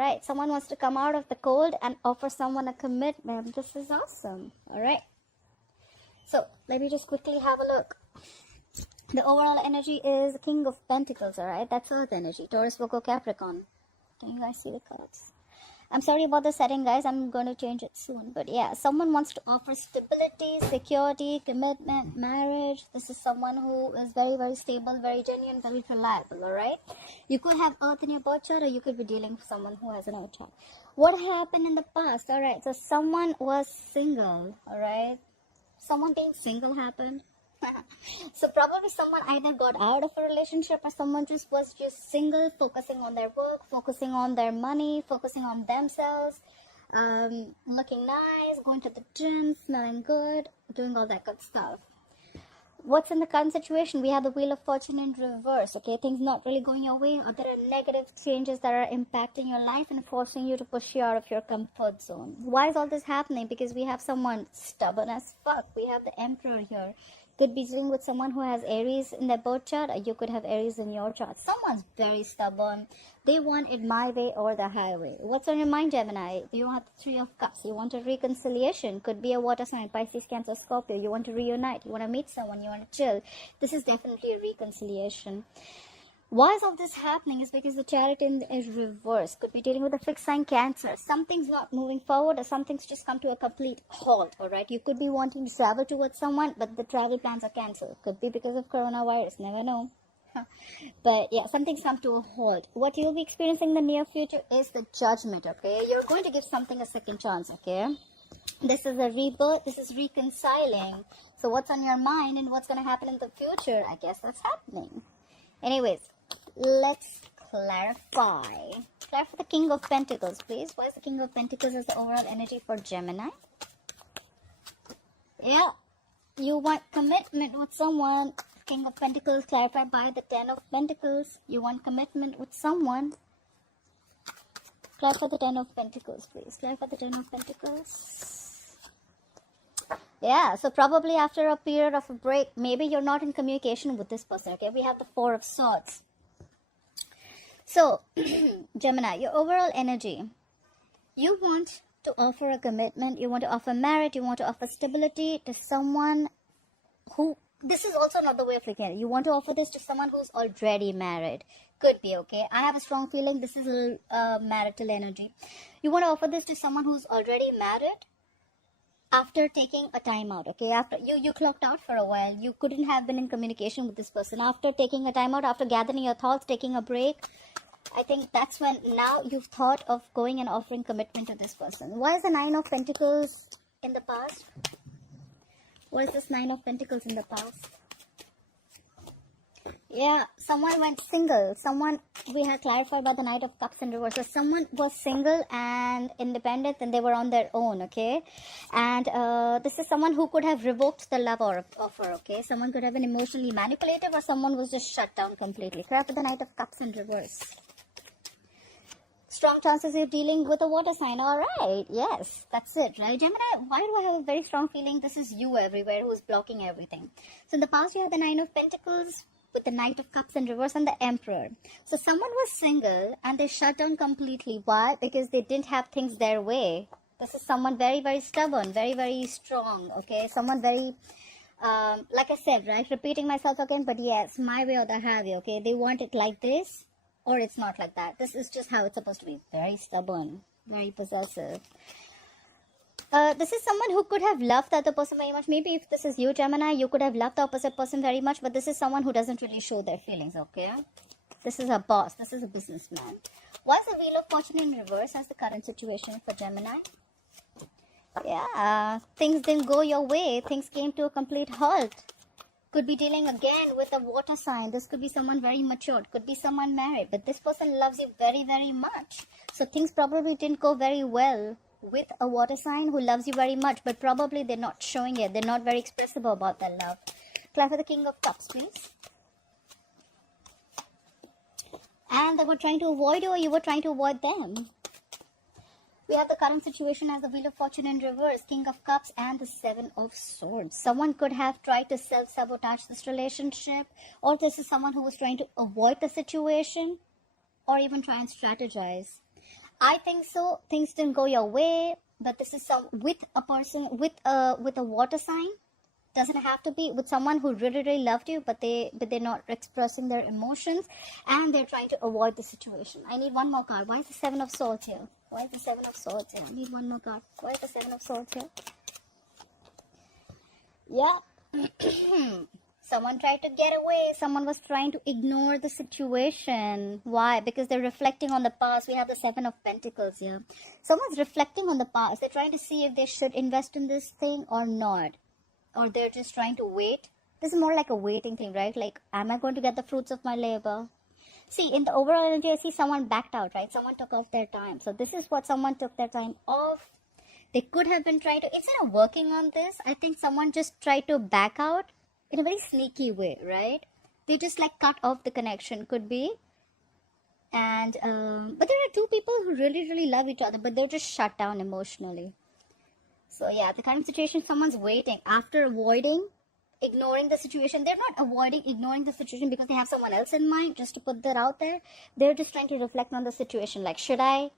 right, someone wants to come out of the cold and offer someone a commitment. This is awesome. All right. So let me just quickly have a look. The overall energy is King of Pentacles, all right? That's Earth energy. Taurus, Virgo, Capricorn. Can you guys see the cards? I'm sorry about the setting, guys. I'm going to change it soon. But yeah, someone wants to offer stability, security, commitment, marriage. This is someone who is very, very stable, very genuine, very reliable, all right? You could have Earth in your birth chart, or you could be dealing with someone who has an Earth chart. What happened in the past? All right, so someone was single, all right? Someone being single happened. So probably someone either got out of a relationship, or someone was just single, focusing on their work, focusing on their money, focusing on themselves, looking nice, going to the gym, smelling good, doing all that good stuff. What's in the current situation? We have the Wheel of Fortune in reverse, okay? Things not really going your way, or there are negative changes that are impacting your life and forcing you to push you out of your comfort zone. Why is all this happening? Because we have someone stubborn as fuck. We have the Emperor here. Could be dealing with someone who has Aries in their birth chart, or you could have Aries in your chart. Someone's very stubborn. They want it my way or the highway. What's on your mind, Gemini? You have the Three of Cups. You want a reconciliation. Could be a water sign, Pisces, Cancer, Scorpio. You want to reunite. You want to meet someone. You want to chill. This is definitely a reconciliation. Why is all this happening? Is because the Chariot is reversed. Could be dealing with a fixed sign, Cancer. Something's not moving forward, or something's just come to a complete halt, all right? You could be wanting to travel towards someone, but the travel plans are cancelled. Could be because of coronavirus, never know. But yeah, something's come to a halt. What you'll be experiencing in the near future is the Judgment, okay? You're going to give something a second chance, okay? This is a rebirth. This is reconciling. So what's on your mind and what's going to happen in the future? I guess that's happening. Anyways, let's clarify. Clarify the King of Pentacles, please. Why is the King of Pentacles as the overall energy for Gemini? Yeah, you want commitment with someone. King of Pentacles clarified by the Ten of Pentacles. You want commitment with someone. Clarify the Ten of Pentacles, please. Clarify the Ten of Pentacles. Yeah, so probably after a period of a break, maybe you're not in communication with this person, okay? We have the Four of Swords. So, Gemini, your overall energy, you want to offer a commitment, you want to offer marriage, you want to offer stability to someone who, this is also another way of looking at it. You want to offer this to someone who's already married. Could be, okay? I have a strong feeling this is a marital energy. You want to offer this to someone who's already married after taking a time out, okay? After you clocked out for a while, you couldn't have been in communication with this person. After taking a time out, after gathering your thoughts, taking a break, I think that's when now you've thought of going and offering commitment to this person. Why is the Nine of Pentacles in the past? What is this Nine of Pentacles in the past? Yeah, someone went single. Someone, we have clarified by the Knight of Cups in reverse. So someone was single and independent and they were on their own, okay? And this is someone who could have revoked the love offer, okay? Someone could have been emotionally manipulative, or someone was just shut down completely. Clarify the Knight of Cups in reverse. Strong chances you're dealing with a water sign. All right, yes, that's it, right? Gemini, why do I have a very strong feeling this is you everywhere who's blocking everything? So in the past, you had the Nine of Pentacles with the Knight of Cups in reverse and the Emperor. So someone was single and they shut down completely. Why? Because they didn't have things their way. This is someone very, very stubborn, very, very strong, okay? Someone very, like I said, right? Repeating myself again, but yes, my way or the highway, okay? They want it like this, or it's not like that. This is just how it's supposed to be. Very stubborn, very possessive. This is someone who could have loved the other person very much. Maybe if this is you, Gemini, you could have loved the opposite person very much, but this is someone who doesn't really show their feelings, okay? This is a boss. This is a businessman. What's the Wheel of Fortune in reverse as the current situation for Gemini? Yeah, things didn't go your way. Things came to a complete halt. Could be dealing again with a water sign. This could be someone very matured. Could be someone married. But this person loves you very, very much. So things probably didn't go very well with a water sign who loves you very much, but probably they're not showing it. They're not very expressive about their love. Clarify the King of Cups, please. And they were trying to avoid you, or you were trying to avoid them. We have the current situation as the Wheel of Fortune in reverse, King of Cups and the Seven of Swords. Someone could have tried to self-sabotage this relationship, or this is someone who was trying to avoid the situation, or even try and strategize. I think so. Things didn't go your way, but this is some with a person with a water sign. Doesn't have to be with someone who really loved you, but they're not expressing their emotions, and they're trying to avoid the situation. I need one more card. Why is the Seven of Swords here? Why is the Seven of Swords here? I need one more card. Why is the Seven of Swords here? Yeah. Someone tried to get away. Someone was trying to ignore the situation. Why? Because they're reflecting on the past. We have the Seven of Pentacles here. Someone's reflecting on the past. They're trying to see if they should invest in this thing or not. Or they're just trying to wait. This is more like a waiting thing, right? Like, am I going to get the fruits of my labor? See, in the overall energy, I see someone backed out, right? Someone took off their time. So this is what someone took their time off. They could have been trying to, instead of working on this, I think someone just tried to back out in a very sneaky way, right? They just like cut off the connection, could be. And, but there are two people who really love each other, but they're just shut down emotionally. So yeah, the kind of situation, someone's waiting after avoiding, ignoring the situation. They're not avoiding, ignoring the situation because they have someone else in mind, just to put that out there. They're just trying to reflect on the situation. Like, should have,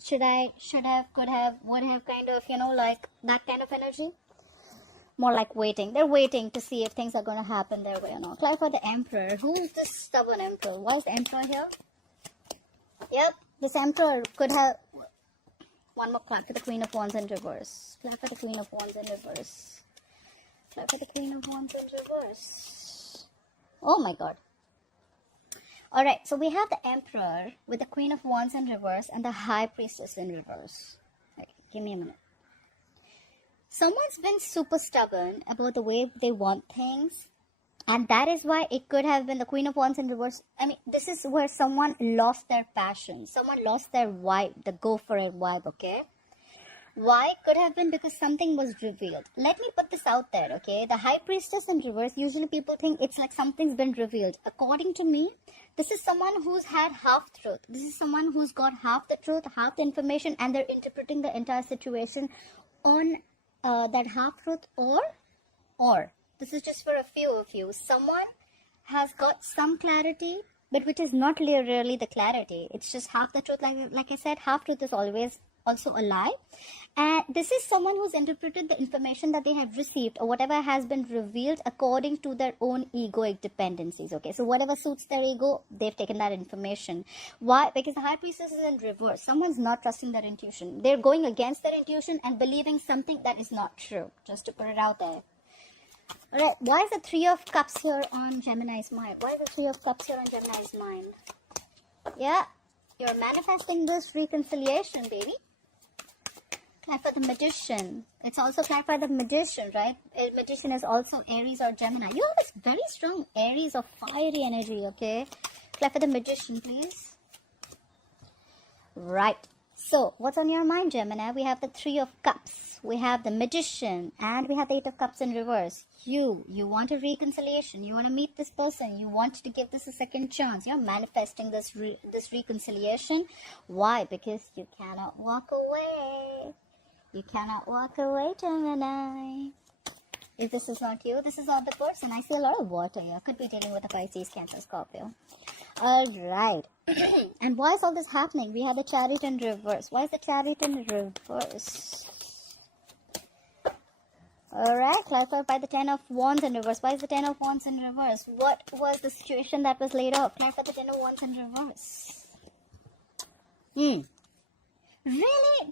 could have, would have, kind of, you know, like that kind of energy. More like waiting. They're waiting to see if things are going to happen their way or not. Clarify the Emperor. Who is this stubborn Emperor? Why is the Emperor here? Yep, this Emperor could have... One more clap for the Queen of Wands in reverse. Clap for the Queen of Wands in reverse. Clap for the Queen of Wands in reverse. Oh my God. Alright, so we have the Emperor with the Queen of Wands in reverse and the High Priestess in reverse. Right, give me a minute. Someone's been super stubborn about the way they want things. And that is why it could have been the Queen of Wands in reverse. I mean, this is where someone lost their passion. Someone lost their vibe, the go for it vibe, okay? Why? Could have been because something was revealed. Let me put this out there, okay? The High Priestess in reverse, usually people think it's like something's been revealed. According to me, this is someone who's had half truth. This is someone who's got half the truth, half the information, and they're interpreting the entire situation on that half truth or. This is just for a few of you. Someone has got some clarity, but which is not really the clarity. It's just half the truth. Like I said, half truth is always also a lie. And this is someone who's interpreted the information that they have received or whatever has been revealed according to their own egoic dependencies. Okay, so whatever suits their ego, they've taken that information. Why? Because the High Priestess is in reverse. Someone's not trusting their intuition. They're going against their intuition and believing something that is not true. Just to put it out there. Alright, why is the Three of Cups here on Gemini's mind? Why is the Three of Cups here on Gemini's mind? Yeah, you're manifesting this reconciliation, baby. Clarify the Magician. It's also clarify the Magician, right? A Magician is also Aries or Gemini. You have this very strong Aries or fiery energy, okay? Clarify the Magician, please. Right. So, what's on your mind, Gemini? We have the Three of Cups, we have the Magician, and we have the Eight of Cups in reverse. You want a reconciliation. You want to meet this person. You want to give this a second chance. You're manifesting this reconciliation. Why? Because you cannot walk away. You cannot walk away, Gemini. If this is not you, this is not the person. I see a lot of water here. Could be dealing with a Pisces, Cancer, Scorpio. Alright. And why is all this happening? We have the Chariot in reverse. Why is the Chariot in reverse? Alright, clarified by the Ten of Wands in reverse. Why is the Ten of Wands in reverse? What was the situation that was laid off? Clarify the Ten of Wands in reverse. Really?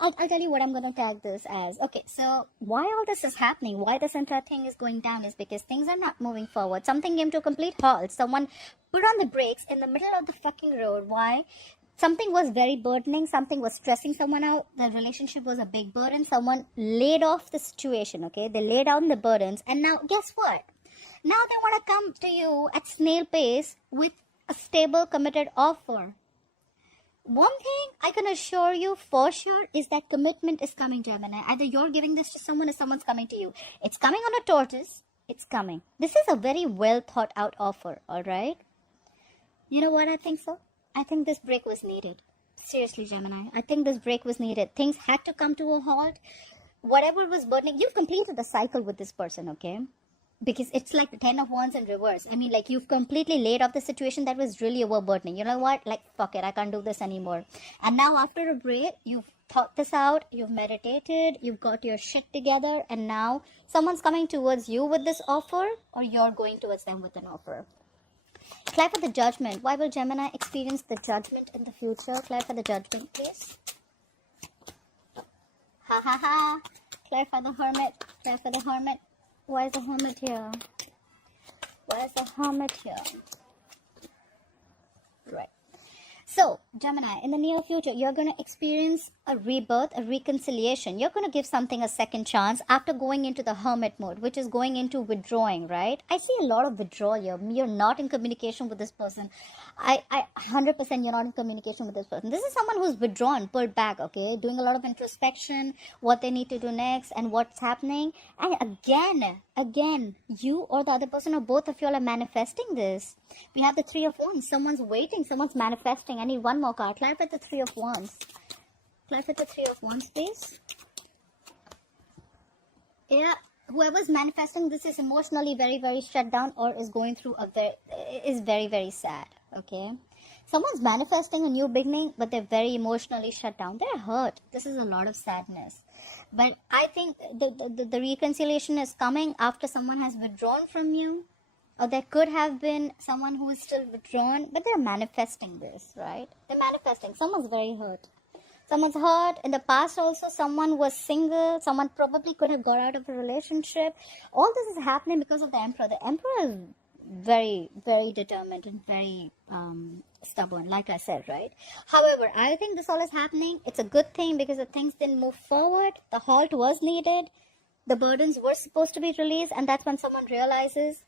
I'll tell you what I'm going to tag this as. Okay, so why all this is happening, why this entire thing is going down is because things are not moving forward. Something came to a complete halt. Someone put on the brakes in the middle of the fucking road. Why? Something was very burdening. Something was stressing someone out. The relationship was a big burden. Someone laid off the situation, okay? They laid down the burdens. And now, guess what? Now they want to come to you at snail pace with a stable, committed offer. One thing I can assure you for sure is that commitment is coming, Gemini. Either you're giving this to someone or someone's coming to you. It's coming on a tortoise. It's coming. This is a very well thought out offer, alright? You know what I think so? I think this break was needed. Seriously, Gemini. I think this break was needed. Things had to come to a halt. Whatever was burdening, you've completed the cycle with this person, okay? because it's like the 10 of wands in reverse. I mean, like, you've completely laid off the situation that was really overburdening. You know what, like, fuck it, I can't do this anymore. And now after a break, you've thought this out, you've meditated, you've got your shit together, and now someone's coming towards you with this offer, or you're going towards them with an offer. Clarify the judgment. Why will Gemini experience the judgment in the future? Clarify the judgment, please. Ha ha ha. Clarify the hermit. Clarify the hermit. Why is the hermit here? Why is the hermit here? Right. So, Gemini, in the near future, you're going to experience a rebirth, a reconciliation. You're going to give something a second chance after going into the hermit mode, which is going into withdrawing, right? I see a lot of withdrawal here. You're not in communication with this person. I 100% you're not in communication with this person. This is someone who's withdrawn, pulled back, okay? Doing a lot of introspection, what they need to do next and what's happening. And again, you or the other person or both of you all are manifesting this. We have the Three of Wands. Someone's waiting, someone's manifesting. I need one more card. Clarify the Three of Wands. Clarify the Three of Wands, please. Yeah, whoever's manifesting this is emotionally very, very shut down or is going through is very, very sad. Okay, someone's manifesting a new beginning, but they're very emotionally shut down. They're hurt. This is a lot of sadness. But I think the reconciliation is coming after someone has withdrawn from you. Or there could have been someone who is still withdrawn, but they're manifesting this, right? They're manifesting. Someone's very hurt. Someone's hurt. In the past also, someone was single. Someone probably could have got out of a relationship. All this is happening because of the Emperor. The Emperor is very, very determined and very stubborn, like I said, right? However, I think this all is happening. It's a good thing because the things didn't move forward. The halt was needed. The burdens were supposed to be released. And that's when someone realizes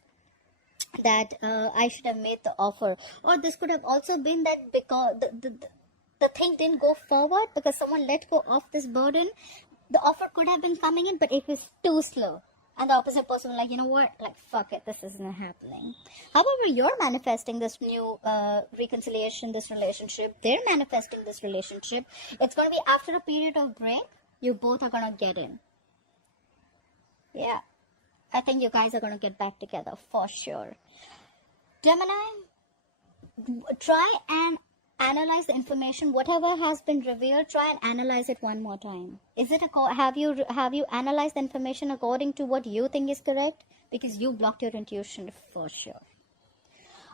that I should have made the offer. Or this could have also been that because the thing didn't go forward because someone let go of this burden. The offer could have been coming in, but it was too slow. And the opposite person was like, you know what, like, fuck it, this isn't happening. However, you're manifesting this new reconciliation, this relationship. They're manifesting this relationship. It's going to be after a period of break. You both are going to get in. Yeah. I think you guys are going to get back together for sure. Gemini, try and analyze the information. Whatever has been revealed, try and analyze it one more time. Is it have you analyzed the information according to what you think is correct? Because you blocked your intuition for sure.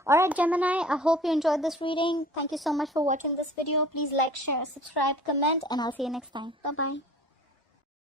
Alright, Gemini, I hope you enjoyed this reading. Thank you so much for watching this video. Please like, share, subscribe, comment, and I'll see you next time. Bye-bye.